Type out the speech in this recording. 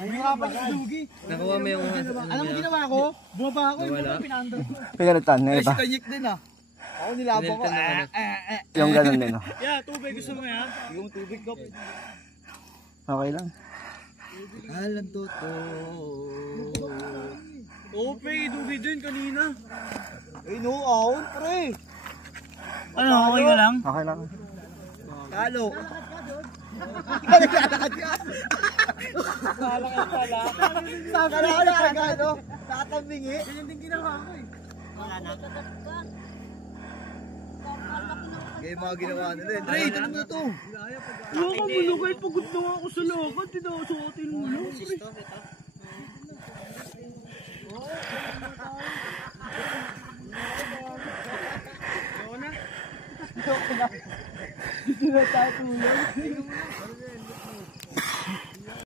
Nakuha pa si Dugi. Nakuha mo yung... Alam mo ginawa ko? Bumaba ako yung mga pinandar ko. Pinalitan na Ay, iba. si Kanyik din ah. Ako nilabang ko. Yung ganun din. Oh. Yeah, tubig gusto mo yan? Yung tubig ko. Okay lang. Alam to. Ope, Dugi din kanina. Ay, no out, pre. Ano, okay ka lang? Okay lang. Talo. Naglalakad ka. Nalakad pala. Saan ka nalakad, no? Nakatambingi. Ganyan din ginawa ko eh. Wala na. Kaya mga ginawa nila eh. Dre, tanong mo ito. Huwag ka mo lukay. Pagod na ako sa lakad. Tinasuotin mo lang. Dito na tayo tulong.